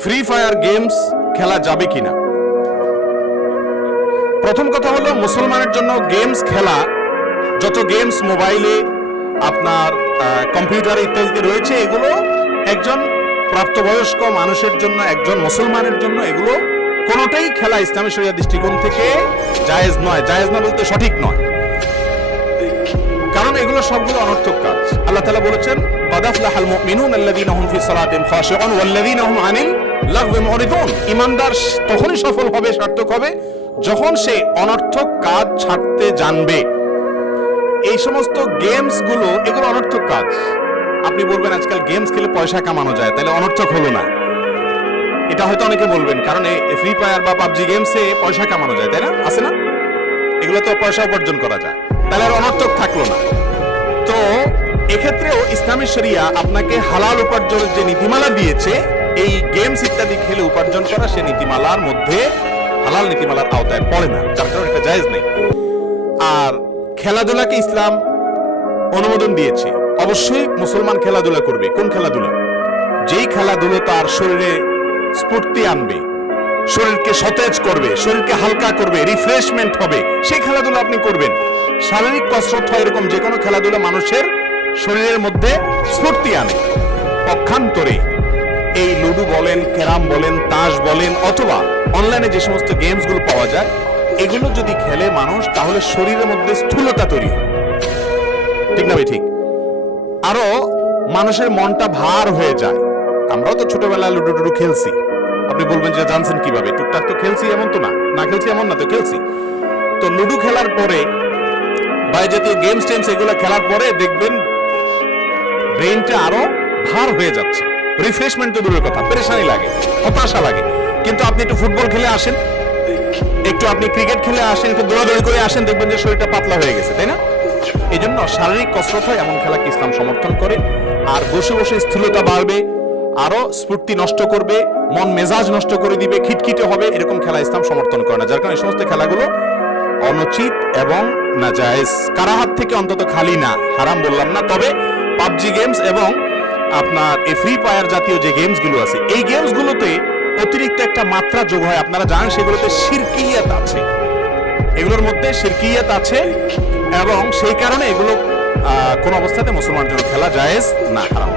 Free fire games খেলা যাবে কিনা। প্রথম কথা হলো, মুসলমানের জন্য গেমস খেলা, যত গেমস মোবাইলে আপনার কম্পিউটারে ইত্যাদিতে রয়েছে, এগুলো একজন প্রাপ্তবয়স্ক মানুষের জন্য, একজন মুসলমানের জন্য এগুলো কোনোটাই খেলা ইসলামী শরিয়া দৃষ্টিকোণ থেকে জায়েজ নয়। জায়েজ না বলতে সঠিক নয়, কারণ এগুলো সবগুলো অনর্থক কাজ। আল্লাহ তাআলা বলেছেন, ক্বাদ আফলাহাল মুমিনুন আল্লাযীনা হুম ফি সালাতিহিম খাশিউন ওয়াল্লাযীনা হুম আনিল লাগবি মুরিদুন। ঈমানদার তখনই সফল হবে, সার্থক হবে, যখন সে অনর্থক কাজ ছাড়তে জানবে। এই সমস্ত গেমস গুলো, এগুলো অনর্থক কাজ। আপনি বলবেন আজকাল গেমস খেলে পয়সা কামানো যায়, তাহলে অনর্থক হলো না? এটা হয়তো অনেকে বলবেন, কারণ এই ফ্রি ফায়ার বা পাবজি গেমসে পয়সা কামানো যায়, তাই না? আছে না? এগুলো তো পয়সা উপার্জন করা যায়, তাহলে আর অনর্থক থাকলো না। তো এক্ষেত্রেও ইসলামী শরিয়া আপনাকে হালাল উপার্জনের যে নীতিমালা দিয়েছে, এই গেমস ইত্যাদি খেলে উপার্জন করা সে নীতিমালার মধ্যে, হালাল নীতিমালার আওতায় পড়ে না, যার কারণে এটা জায়েজ নেই। আর খেলাধুলাকে ইসলাম অনুমোদন দিয়েছে, অবশ্যই মুসলমান খেলাধুলা করবে। কোন খেলাধুলা? যেই খেলাধুলা তার শরীরে স্ফূর্তি আনবে, শরীরকে সতেজ করবে, শরীরকে হালকা করবে, রিফ্রেশমেন্ট হবে, সেই খেলাধুলা আপনি করবেন। শারীরিক কসরত হয় এরকম যে কোনো খেলাধুলা মানুষের শরীরের মধ্যে স্ফূর্তি আনে। পক্ষান্তরে এই লুডু বলেন, ক্যারাম বলেন, তাস বলেন, অথবা অনলাইনে যে সমস্ত গেমসগুলো পাওয়া যায়, এগুলো যদি খেলে মানুষ, তাহলে শরীরের মধ্যে স্থূলতা তৈরি হয়। ঠিক না ভাই? ঠিক। আরো মানুষের মনটা ভার হয়ে যায়। আমরাও তো ছোটবেলায় লুডু টুডু খেলছি। আপনি বলবেন যে জানছেন কিভাবে? টুকটাক তো খেলছি, এমন তো না, না খেলছি এমন না, তো খেলছি। তো লুডু খেলার পরে বা জাতীয় গেমস টেমস এগুলো খেলার পরে দেখবেন ব্রেনটা আরো ভার হয়ে যাচ্ছে। রিফ্রেশমেন্ট তো দূরের কথা, পেরেশানি লাগে, হতাশা লাগে। কিন্তু আপনি একটু ফুটবল খেলে আসেন, একটু আপনি ক্রিকেট খেলে আসেন, একটু দৌড়াদৌড়ি করে আসেন, দেখবেন যে শরীরটা পাতলা হয়ে গেছে, তাই না? এই জন্য শারীরিক কসরত হয় এমন খেলাকে ইসলাম সমর্থন করে। আর বসে বসে স্থূলতা বাড়বে, আরো স্ফূর্তি নষ্ট করবে, মন মেজাজ নষ্ট করে দিবে, খিটখিটে হবে, এরকম খেলা ইসলাম সমর্থন করে না। যার কারণে এই সমস্ত খেলাগুলো অনুচিত এবং নাজায়েজ। কারাহাত থেকে অন্তত খালি না, হারাম বললাম না। তবে পাবজি গেমস এবং আপনার এই ফ্রি ফায়ার জাতীয় যে গেমস গুলো আছে, এই গেমস গুলোতে অতিরিক্ত একটা মাত্রা যোগ হয়। আপনারা জানেন সেগুলোতে শিরকিয়াত আছে, এগুলোর মধ্যে শিরকিয়াত আছে, এবং সেই কারণে এগুলো কোন অবস্থাতে মুসলমানের জন্য খেলা জায়েজ না, হারাম।